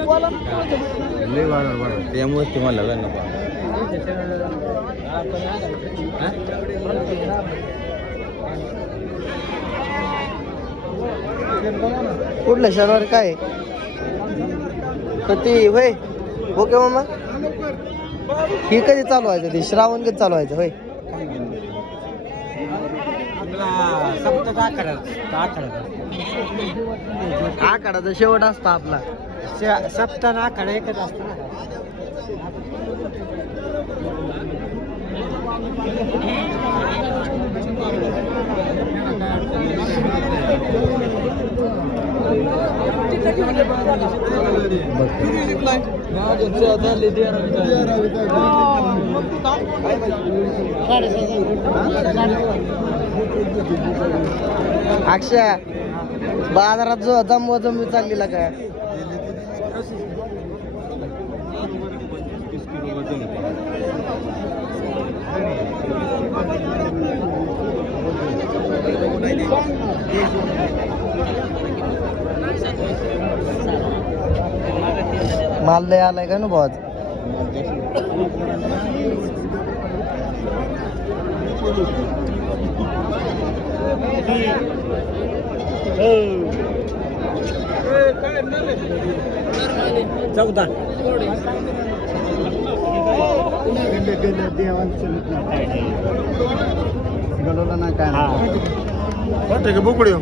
लय वाढणार वाढणार त्यामुळे ते मला नको कुठलं शनिवार काय कधी? होय. ओके मामा? ही कधी चालू व्हायचं ते? श्रावण कधी चालू व्हायचं? होय. आखाडाचा शेवट असतो आपला. सप्ताह आखाडा एकच असतो ना. अक्षय बाजारात जो जमवा जमवी चाललेला काय? माल लय आलाय का ना भाऊ चौदा. गडवला ना काय? वाटतं का बोकडे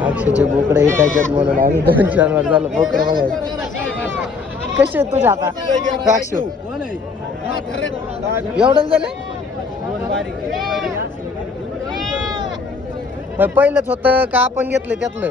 अक्षयचे बोकडे ऐकायच्यात म्हणून आणि दोन चार वर झालं बोकडं बघायचं कसे तुझ्या आता? अक्ष एवढं झाले? पहिलंच होतं का आपण घेतलं त्यातलं?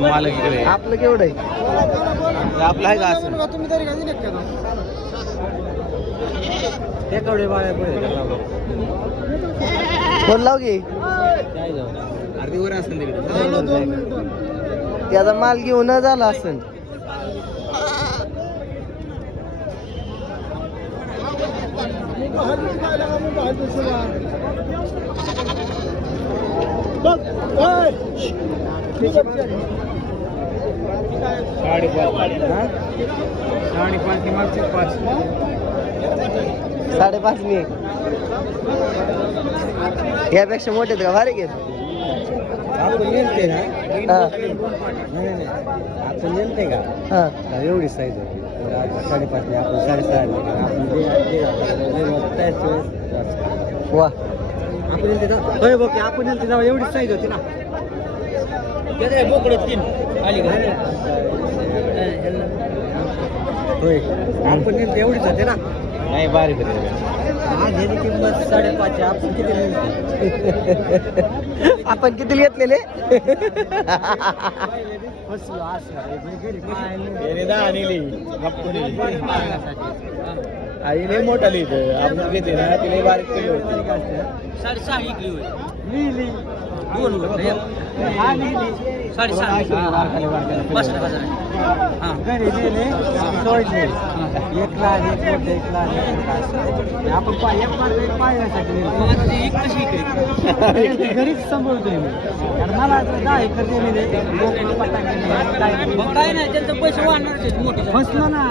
मालक इकडे? आपलं केवढं आहे? आपलं आहे का असं? तुम्ही तरी कधी बाळा फोन लाव. की. अर्धी वर असेल तिकडे. त्याचा माल घेऊन झाला असेल. साडेपाच मागचे पाच साडेपाच मी यापेक्षा मोठे आहेत का? भारी घेत आपण नेलते ना? हा. नाही नाही आपण नेलते का? हा. तर एवढी साईज होती तर आता साडेपाच नाही आपण साडेसहा वा. आपण होय बघ आपण नेलते तेव्हा एवढी साईज होती ना. तीन. आली होय. आपण नेलते एवढीच होते ना. नाही बारीक होते. आज ह्याची किंमत साडेपाच. आपण किती आपण किती घेतलेले? फसलो आई लय मोठा लिहित आपण घेते ना ती लय बारीक केली होती. साडेसहा लिहिली दोन साडेसहा घरी लिहिले एक लाख एक मोठं एक लाख एक लाख. आपण पाय एक मार्ग एक घरीच सांभाळतोय मी. कारण मला दहा एकर जमीन आहे. काय नाही त्यांचं पैसे वाढणार मोठे. फसलो ना.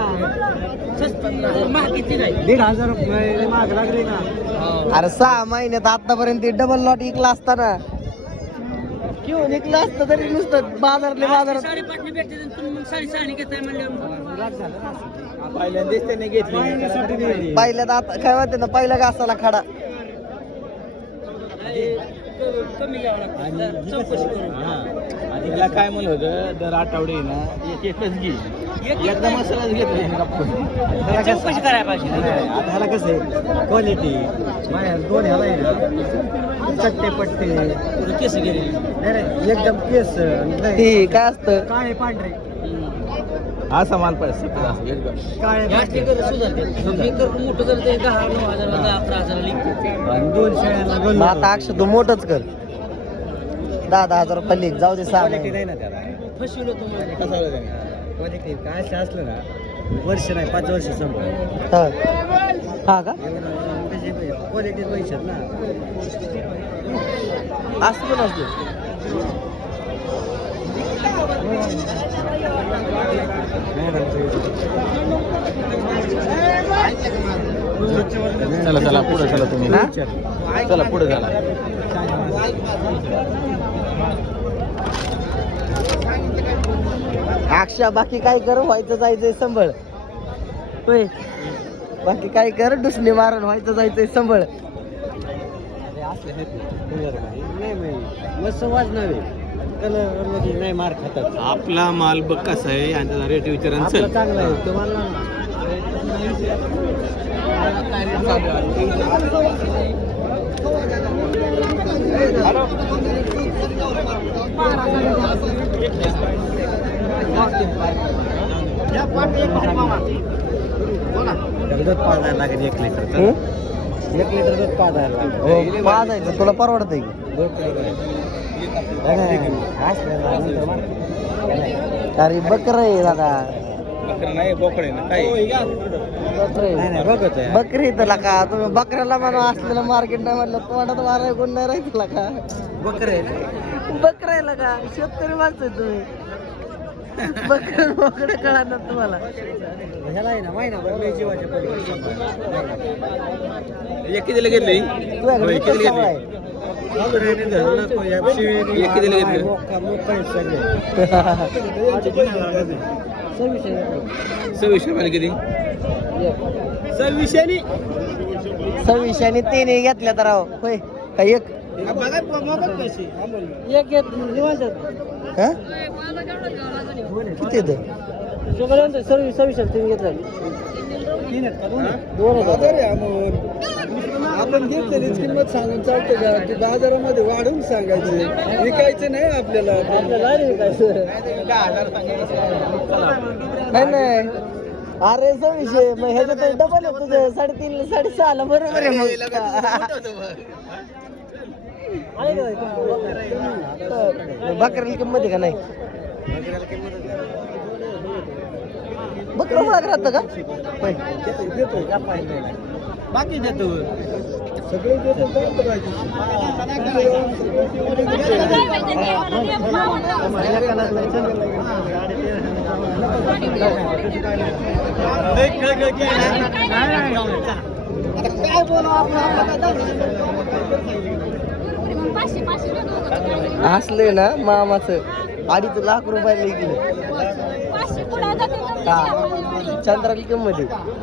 दीड हजार रुपये लागले ना. अरे सहा महिन्यात आतापर्यंत डबल लॉट इकला असता ना घेऊन इकला असतं तरी नुसतं बाजारातले बाजारात भेटते तुम्ही घेताय म्हणल्यावर. पहिल्यांदाच त्याने घेतली. पहिल्यात आता काय म्हणते ना पहिल्या घासाला खडा. काय म्हणलं होतं दर आठवडे ना एक एकच घे. एक एकदा मसालाच घेतला चौकशी करायला पाहिजे. आता ह्याला कसं आहे? क्वालिटी माझ्या दोन ह्याला आहे ना. चट्टे पट्टे. केस गेले एकदम केस. ते काय असतं? काळे पांढरे. आणि दोन शेळ्यांना आता अक्षर तू मोठच कर. दहा दहा हजार रुपये लिख. जाऊ दे सहा ना क्वालिटी काय असलं ना वर्ष नाही पाच वर्ष संपलं. हा. का? क्वालिटी पैशात ना. असतं पण असतं? चला चला पुढे चला तुम्ही. हा? चला पुढे चला. अक्षा बाकी काय कर? व्हायचं जायचंय संभळ. होय. बाकी काय कर? डुसणी मारून व्हायचं जायचंय संभळ. मस्त वाजणार नाही मार खातात. आपला माल बघ कसा आहे आणि त्याचा रेट विचारा आणि आपलं चल. चांगलं आहे तुम्हाला दूध पाजायला लागेल एक लिटर एक लिटर दूध पाजायला लागेल. पाजायचं तुला परवडत अरे बकर आहे दादा. बकरं नाही बोकडे ना काय? बकरी तुला का? तुम्ही बकऱ्याला म्हणून असलेलं मार्केट नाही म्हणलं तोंडात मारा कोण नाही राहील तुला का? बकरे बकरायला का? शेतकरी माणसं आहे तुम्ही. बकर बोकडे तुम्हाला. ह्याला आहे ना महिनाभर मी जीवाच्या एक कितीला घेतली? होय, कितीला घेतली? रुपयाला किती? सव्वीसशे सव्वीसशे आणि तीन घेतल्या तर राव. होय का एक हा? किती येतं? सव्वीस सव्वीस तीन घेतलं. दोन आपण घेतलेलीच किंमत सांगून चालते का की बाजारामध्ये वाढवून सांगायचे. विकायचं नाही आपल्याला. आपल्याला नाही विकायचं. नाही नाही. अरे सव्वीसशे मग ह्याच्यात डबल आहे तुझं. साडेतीन साडेसहाला. बरोबर आहे मग. बकऱ्याला किंमत आहे का नाही? बकरा महाग राहतं का. बाकी देतो. सगळे देतो असले ना मामाचं. अडीच लाख रुपयाला इकलं हा. चंद्राला किंमत आहे.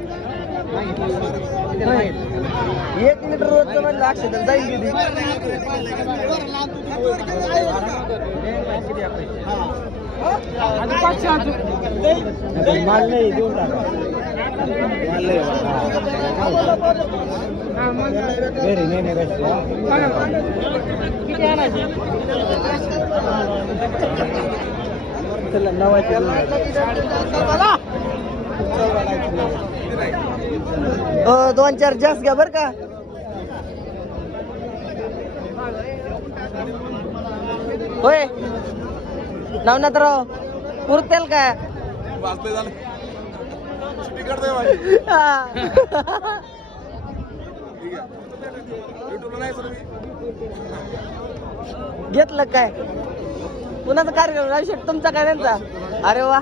एक लिटर रोजचं म्हणलं अक्षय तर जाईल किती माल नाही देऊन टाका. नाही चला नवाची अ, दोन चार जास्त घ्या बर का. होय. नवनाथराव पुरतेल का? हा. घेतलं काय? कुणाचा कार्यक्रम? राजशेठ तुमचा काय त्यांचा? अरे वा.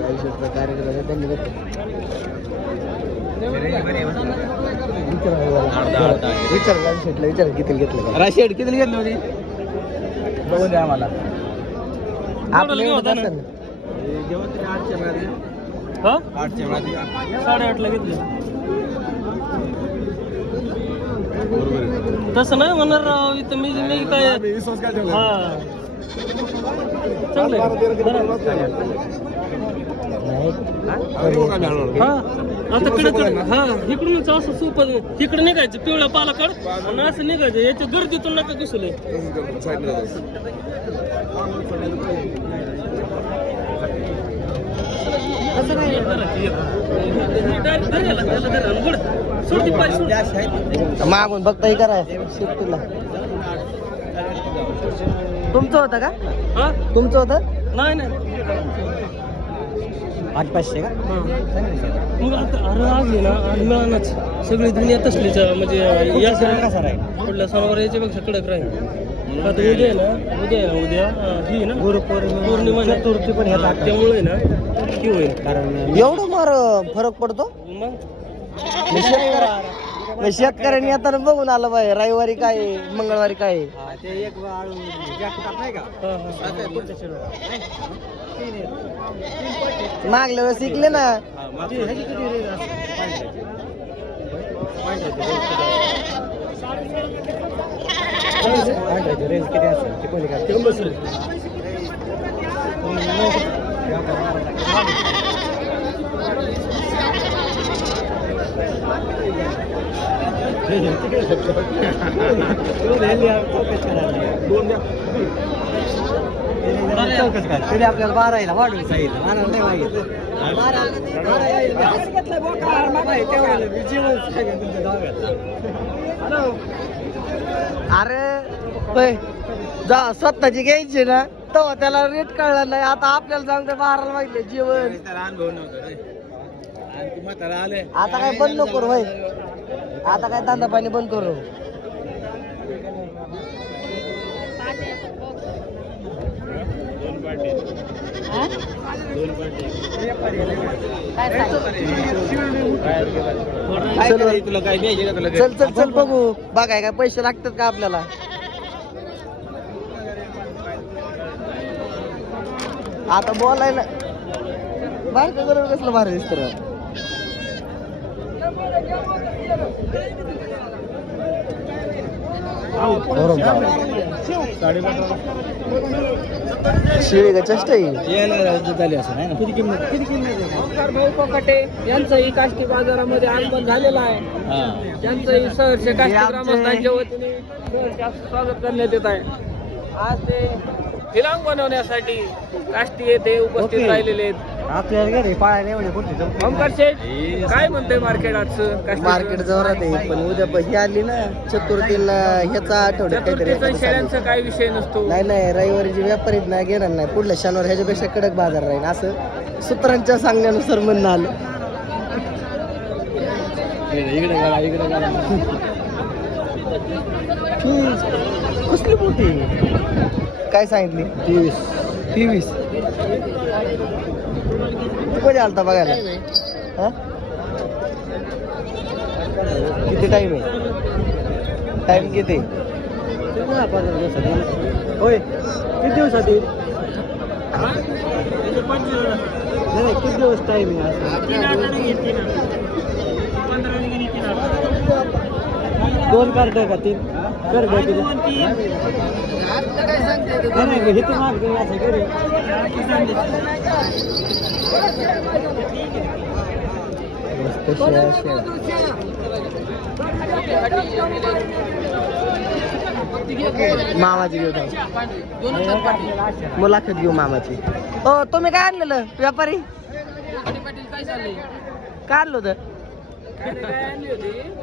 कार्यक्रम त्यांनी घेतलं विचार विचार विचार किती घेतलं राशी किती घेतली होती? बघून द्या आम्हाला. साडेआठला घेतलं. तसं नाही म्हणणार राव इथं मी मी काय हा. हा. आता कडे हा इकडूनच असं सोपं इकडे निघायचं पिवळ्या पालाकड आणि असं निघायचं. याच्या गर्दीतून नका घुसले. असं नाही धरायला, त्याला धरा आणि बुड. सोड ती पाय, सोड. मागून बघता करा शेतीला तुमचं होतं का? हा? तुमचं होतं? नाही नाही. आठ पाचशे का मग आता अरे आज आहे ना आज मिळानाच सगळी दुनिया तसलीच आहे, म्हणजे या कसा राहील? पुढल्या सणावर याच्यापेक्षा कडक राहील. आता उद्या आहे ना उद्या आहे ना उद्या अं, ही आहे ना. गुरुपौर्णिमा पौर्णिमा आहे ना, चतुर्थी पण ह्यात आठ त्यामुळे ना ही होईल. कारण एवढं मार फरक पडतो? मग? मग शेतकऱ्यांनी आता बघून आलं पाहिजे रविवारी काय आहे, मंगळवारी काय आहे. ते एक नाही का? हा, हा. मागल्या वेळेस शिकले ना. ते बसले. तरी आपल्याला बारायला वाढून जाईल बारा नाही मागितलं. अरे जा स्वतःची घ्यायची ना तेव्हा त्याला रेट कळला नाही आता आपल्याला सांगतो बाराला माहिती जेवण अनुभव नव्हता रे आणि तू म्हातारा आले आता काय बंद नको करू होय. आता काय धंदा पाणी बंद करू? चल चल चल बघू. बघाय काय पैसे लागतात का आपल्याला? आता बोलायला बाहेर कसलं भारी दिसत. शिळी का चेष्टा आहे? झाली असं नाही ना? किती किंमत किती किंमत ओंकार भाऊ कोकाटे यांचंही काष्टी बाजारामध्ये आगमन झालेलं आहे. हा. त्यांचंही सहर्ष काष्टी ग्रामस्थांच्या वतीने स्वागत करण्यात येत आहे. आज ते फिलांग बनवण्यासाठी काष्टी येथे उपस्थित. राहिलेले आहेत. आपल्याला घरी पाळायला एवढे कुठे ओंकार शेठ काय म्हणतंय मार्केट आजचं? मार्केट जोरात आहे पण उद्या प- ही आली ना चतुर्थीला ह्याचा आठवड्यात काहीतरी चतुर्थीचा एखादं शेळ्यांचा. काय विषय नसतो? नाही नाही रविवारी जे व्यापारीत नाही घेणार नाही. पुढल्या शनिवार ह्याच्यापेक्षा कडक बाजार राहील असं सूत्रांच्या सांगण्यानुसार म्हणणं आलं. कसली मोठी? काय सांगितली? तेवीस तेवीस कधी आलता बघायला हा? किती टाइम आहे टाइम किती होय किती दिवसात येईल नाही, नाही, किती दिवस टाइम आहे दोन कार्ड का तीन? नाही, हे मागतो असं करू। मस्त शेळ्या शेळ्या मामाची घेऊ मुलाखत घेऊ मामाची हो तुम्ही काय आणलेलं व्यापारी काय आणलं होतं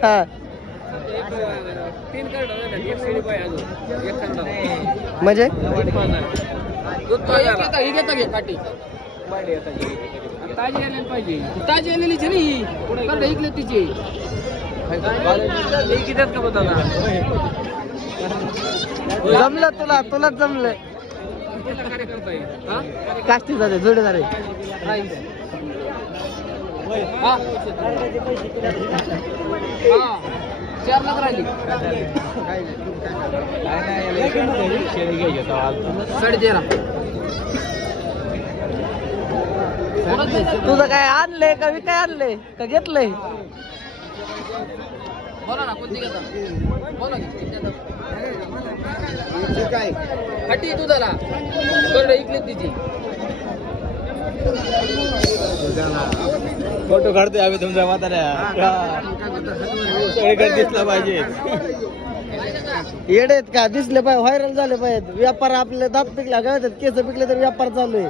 हा म्हणजे ताजी आलेली पाहिजे. ताजी आलेलीच आहे ना ही. कार्ड ऐकलं तिची. किती का बघा जमलं तुला तुलाच जमलं हा? जोडीदार आहे हा? हा. चार लाख राहिली साडेतेरा. तुझं काय आणलंय का विकाय आणलंय? का घेतलंय? बोला ना कोणती? काय? हटी दुधाला. करडे इकली तिची. फोटो काढतोय आम्ही तुमच्या म्हाताऱ्या. दिसला पाहिजे. येडे आहेत का? दिसले पाहिजे व्हायरल झाले पाहिजेत. व्यापार आपले दात पिकला काय केस पिकले तर व्यापार चालू आहे.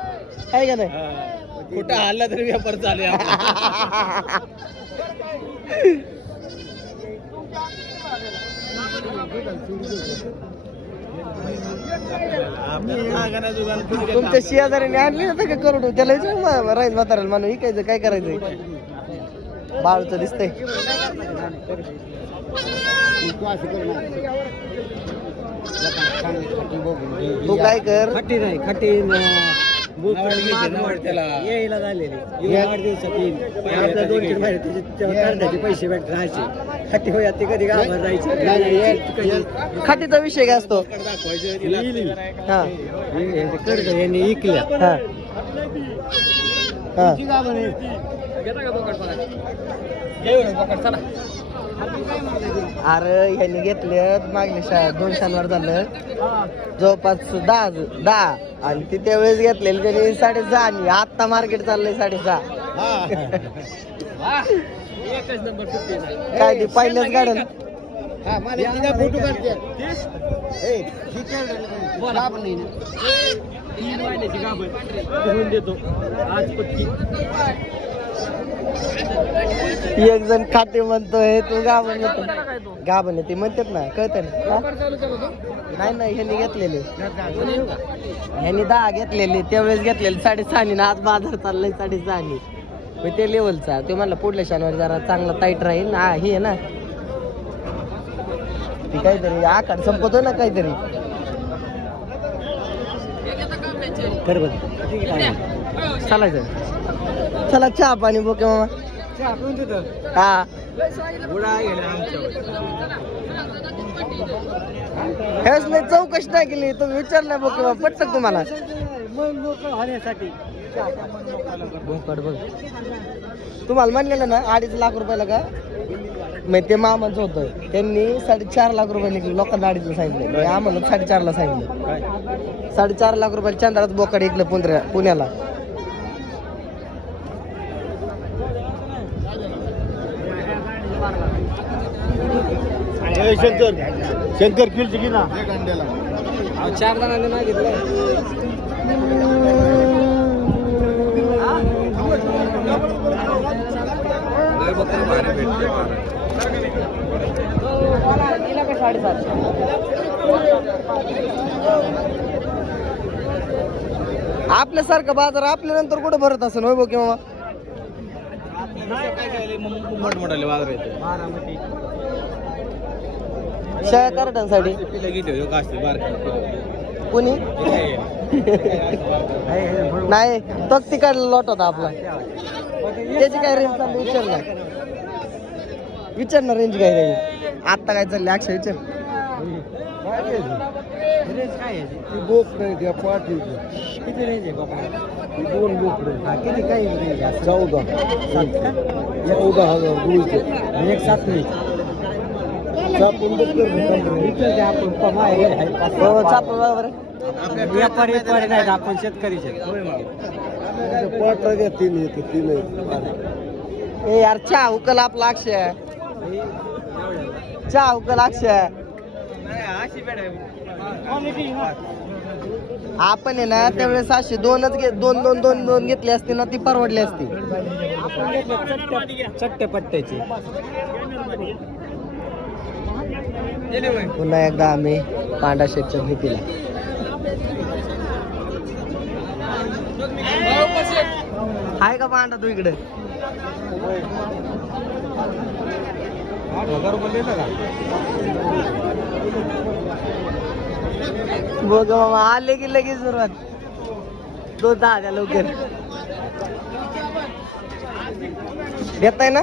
आहे का नाही? कुठं हल्ला तरी व्यापार चालू तुमच्या शेजाऱ्याने आणली ना का करोड? त्याला राहील म्हाताऱ्याला मानू इकायचं काय करायचंय? बाळूचं दिसतंय. तू काय कर? खट्टी नाही खट्टी त्याला यायला झालेली पैसे भेट राहायचे खट्टी होया ते कधी गावात राहायचे खाटीचा विषय काय असतो? कर्ज यांनी इकल्या हा. हा. अरे यांनी घेतले मागणी दोन शनिवार झालं. जवळपास दहा दहा. आणि ती त्यावेळेस घेतलेली त्यांनी साडेसहा आणि आत्ता मार्केट चाललंय साडेसहा. वाह! एकच नंबर सुट्टीचा काय ती पहिल्याच हा तिला फोटो काढते. बोला. तीन महिन्याची गाभण. घेऊन देतो. आज पत्ती एक जण खाते म्हणतोय तू गाभण म्हणतो तो गाभण ते म्हणतात ना कळत ना? नाही नाही ह्यांनी घेतलेले. ह्यांनी दहा घेतलेले त्यावेळेस घेतलेले साडेसहानी आज बाजार चाललाय साडेसहानी मग ते लेवलचा ते म्हणला पुढल्या शनिवारी जरा चांगला टाईट राहील. हा हे आहे ना. ती काहीतरी आकार संपतो ना काहीतरी. चालायचं चला चहा पाणी बोके मामा. हा. हेच नाही चौकशी नाही केली. तुम्ही विचारलं बोके मामा पटत तुम्हाला? बघ. तुम्हाला म्हणलेलं ना अडीच लाख रुपयाला का? मग ते मामाचं होतं. त्यांनी साडेचार लाख रुपये निघले. लोकांना अडीचला सांगितलं. आम्हाला साडेचारला सांगितलं. साडेचार लाख रुपयाला चंद्रात बोकड इकलं पुंद्र्या पुण्याला. शंकर. शंकर किलची की ना? चार जणांनी मागितलं आपल्यासारखं बाजार आपल्यानंतर कुठं भरत असेल होय बघ किंवा मोठमोठाले बाजार येतो. शाळा बारके कोणी? नाही तोच तिकडला लॉट होता आपला. त्याची काय रेंज चालली विचार ना. विचार ना रेंज काय त्याची. आत्ता काय चालली अक्षय विचार. किती रेंज आहे दोन बोकडं किती काय चौदा चौदा हजार एक सात नाही आपण बघतो आपण कमाय हो चाप बरोबर व्यापारी व्यापारी नाही आपण शेतकरीचे घ्या तीन येते तीन ए यार चहा उकल आप अक्षय चहा उकल अक्षय आपण आहे ना त्यावेळेस असे दोनच घे दोन दोन दोन दोन घेतले असते ना ती परवडली असती. चट्ट्या पट्ट्याची. पुन्हा एकदा आम्ही पांडा शेटच्या भीतीला आहे का पांडा तू इकडे? बघ मामा आले की लगेच सुरुवात. दोन दहा द्या लवकर. देताय ना?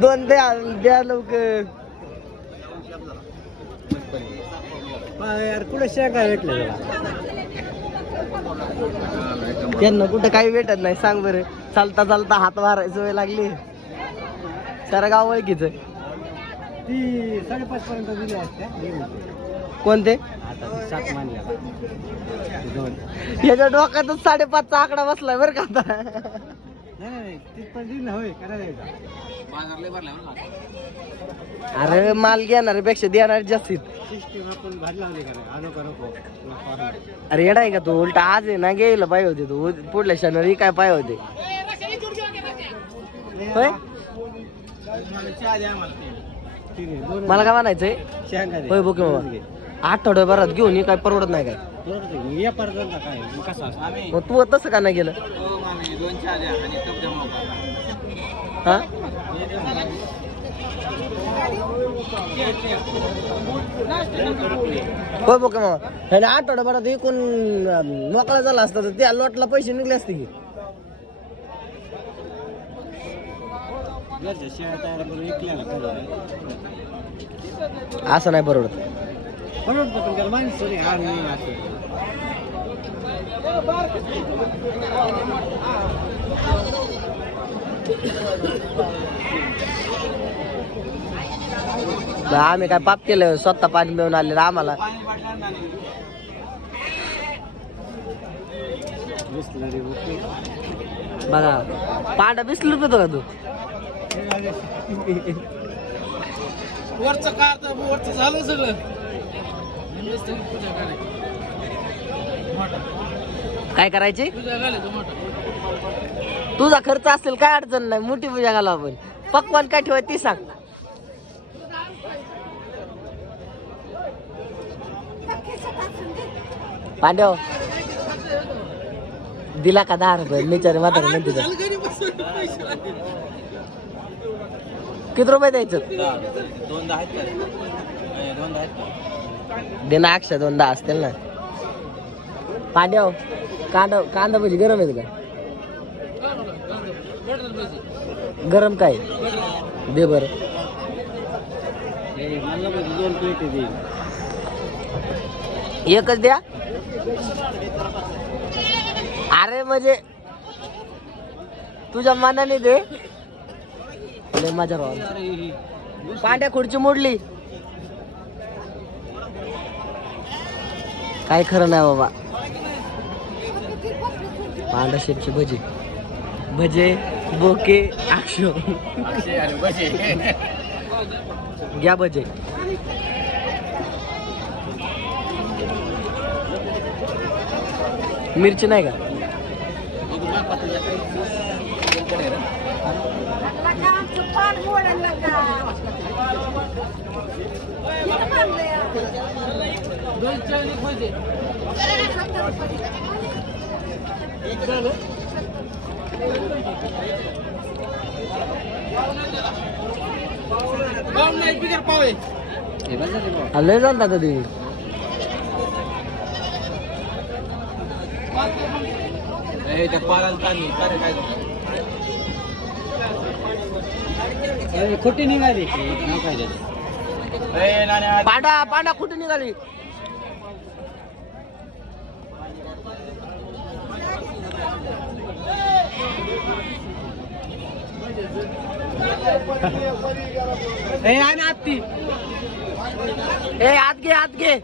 दोन द्या द्या लवकर. यार कुठं शेंगा भेटले त्यांना कुठं काही भेटत नाही सांग बरं. चालता चालता हात मारायची वेळ लागली. सारा गाव ओळखीच. ती साडेपाच पर्यंत दिली असते कोणते? याच्या डोक्यातच साडेपाचचा आकडा बसलाय बरं का आता. अरे माल घेणार पेक्षा देणार जास्तीत अरे येडा आहे का तू? उलटा आज आहे ना घ्यायला पाहिजे होते तू. पुढल्या शनिवारी काय पाय होते? मला काय म्हणायचंय? होय बघ मामा आठवड्याभरात घेऊन ये काय परवडत नाही काय? व्यापार धंदा मग कसा असतो मग तू तसं का नाही गेलं? हा? होय बघ मामा. ह्याने आठवड्याभरात एकूण मोकळा झाला असता तर त्या लॉटला पैसे निघले असते की. घरच्या शेळ्या तयार करून विकल्या ना असं नाही परवडत. परवडतं पण त्याला माणसं नाही नाही असं बरं, आम्ही काय पाप केलं स्वतः पाणी मिळून आले आम्हाला बघा पांढरा बिसलं का तू वरचं काय वरचं झालं सगळं काय करायची? तुझा खर्च असेल काय अडचण नाही मोठी पूजा घालू आपण. पक्वान काय ठेवाय ती सांग पांडव दिला का दहा रुपये? निचारे म्हातारे म्हणते किती रुपये द्यायचं? दोनदा दे ना अक्षय दोनदा असतील ना. पाड्याव हो, कांदा कांदा भजी गरम आहेत का? गरम काय? दे बर. एकच द्या. अरे म्हणजे तुझ्या मनाने दे. माझ्या मजा पांड्या खुर्ची मोडली. काय खरं नाही बाबा. पांढरा शेपची भजी. भजे बोके आक्षो. घ्या भजे. मिरची नाही का? दोन चाळीस पाहिजे पाव नाही बिगर पाव आहे हे बघा रे भाऊ. हा, लय झालता कधी त्या पाराला तांदूळ काय रे, काय अरे, खोटी निघाली नाव काय त्याचं? ए, नाण्या, पांडा पांडा कुठे निघाली ए, आणि आत्ती. ए आत घे आत घे.